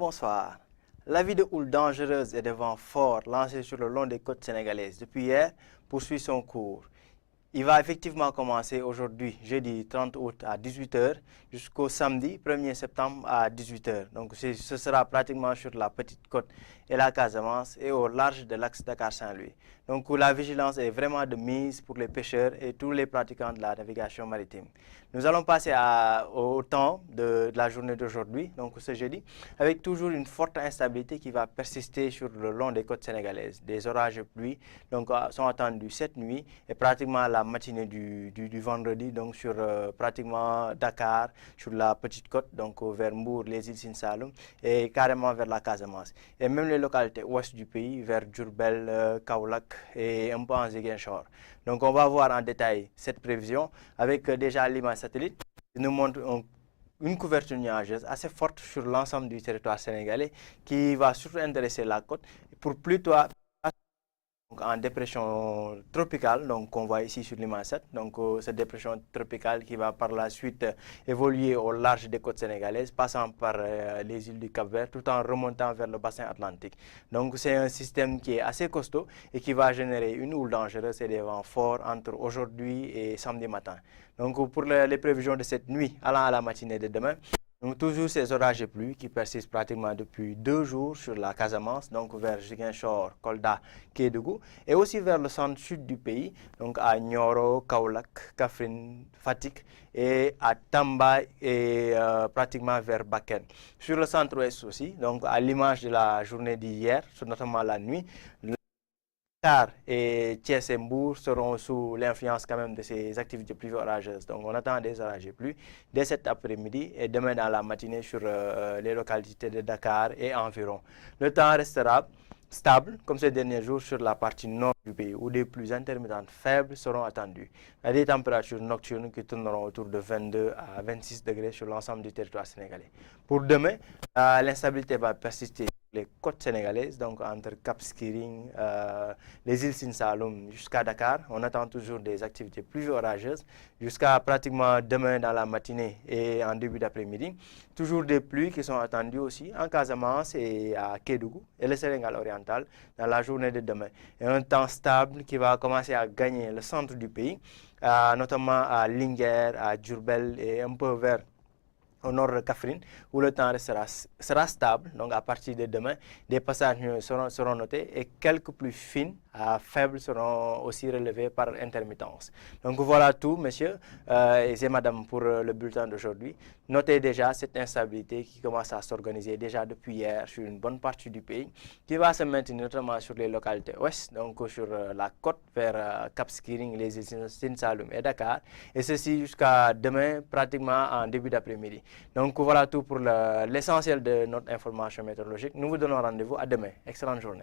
bonsoir. L'avis de houle dangereuse et de vent fort lancé sur le long des côtes sénégalaises depuis hier poursuit son cours. Il va effectivement commencer aujourd'hui, jeudi 30 août à 18 h, jusqu'au samedi 1er septembre à 18 h. Donc ce sera pratiquement sur la petite côte et la Casamance et au large de l'axe Dakar-Saint-Louis. Donc la vigilance est vraiment de mise pour les pêcheurs et tous les pratiquants de la navigation maritime. Nous allons passer au temps de la journée d'aujourd'hui, donc ce jeudi, avec toujours une forte instabilité qui va persister sur le long des côtes sénégalaises. Des orages et pluies sont attendus cette nuit et pratiquement la matinée du vendredi, donc sur pratiquement Dakar, sur la petite côte, donc vers Mbour, les îles Sine Saloum et carrément vers la Casamance. Et même les localités ouest du pays, vers Diourbel, Kaolack et un peu en Ziguinchor. Donc on va voir en détail cette prévision avec déjà l'image satellite qui nous montre une couverture nuageuse assez forte sur l'ensemble du territoire sénégalais qui va surtout intéresser la côte pour plutôt en dépression tropicale, donc qu'on voit ici sur l'image 7, donc cette dépression tropicale qui va par la suite évoluer au large des côtes sénégalaises, passant par les îles du Cap-Vert, tout en remontant vers le bassin atlantique. Donc c'est un système qui est assez costaud et qui va générer une houle dangereuse et des vents forts entre aujourd'hui et samedi matin. Donc pour les prévisions de cette nuit allant à la matinée de demain, donc toujours ces orages et pluies qui persistent pratiquement depuis 2 jours sur la Casamance, donc vers Ziguinchor, Kolda, Kédougou, et aussi vers le centre-sud du pays, donc à Nioro, Kaolack, Kaffrine, Fatick, et à Tamba et pratiquement vers Bakel. Sur le centre-ouest aussi, donc à l'image de la journée d'hier, notamment la nuit, Dakar et Thiès et Mbour seront sous l'influence quand même de ces activités pluvieuses orageuses. Donc on attend des orages et pluies dès cet après-midi et demain dans la matinée sur les localités de Dakar et environ. Le temps restera stable comme ces derniers jours sur la partie nord du pays où des pluies intermittentes faibles seront attendues. Il y a des températures nocturnes qui tourneront autour de 22 à 26 degrés sur l'ensemble du territoire sénégalais. Pour demain, l'instabilité va persister les côtes sénégalaises, donc entre Cap Skirring, les îles Sine Saloum jusqu'à Dakar. On attend toujours des activités pluvieuses orageuses jusqu'à pratiquement demain dans la matinée et en début d'après-midi. Toujours des pluies qui sont attendues aussi en Casamance et à Kédougou et le Sénégal oriental dans la journée de demain. Et un temps stable qui va commencer à gagner le centre du pays, notamment à Linguère, à Diourbel et un peu vers au nord de Kaffrine, où le temps sera stable. Donc à partir de demain, des passages seront notés et quelques pluies fines à faibles seront aussi relevées par intermittence. Donc voilà tout, messieurs et madame, pour le bulletin d'aujourd'hui. Notez déjà cette instabilité qui commence à s'organiser déjà depuis hier sur une bonne partie du pays, qui va se maintenir notamment sur les localités ouest, donc sur la côte vers Cap Skirring, les îles Sine Saloum et Dakar, et ceci jusqu'à demain, pratiquement en début d'après-midi. Donc voilà tout pour l'essentiel de notre information météorologique. Nous vous donnons rendez-vous à demain. Excellente journée.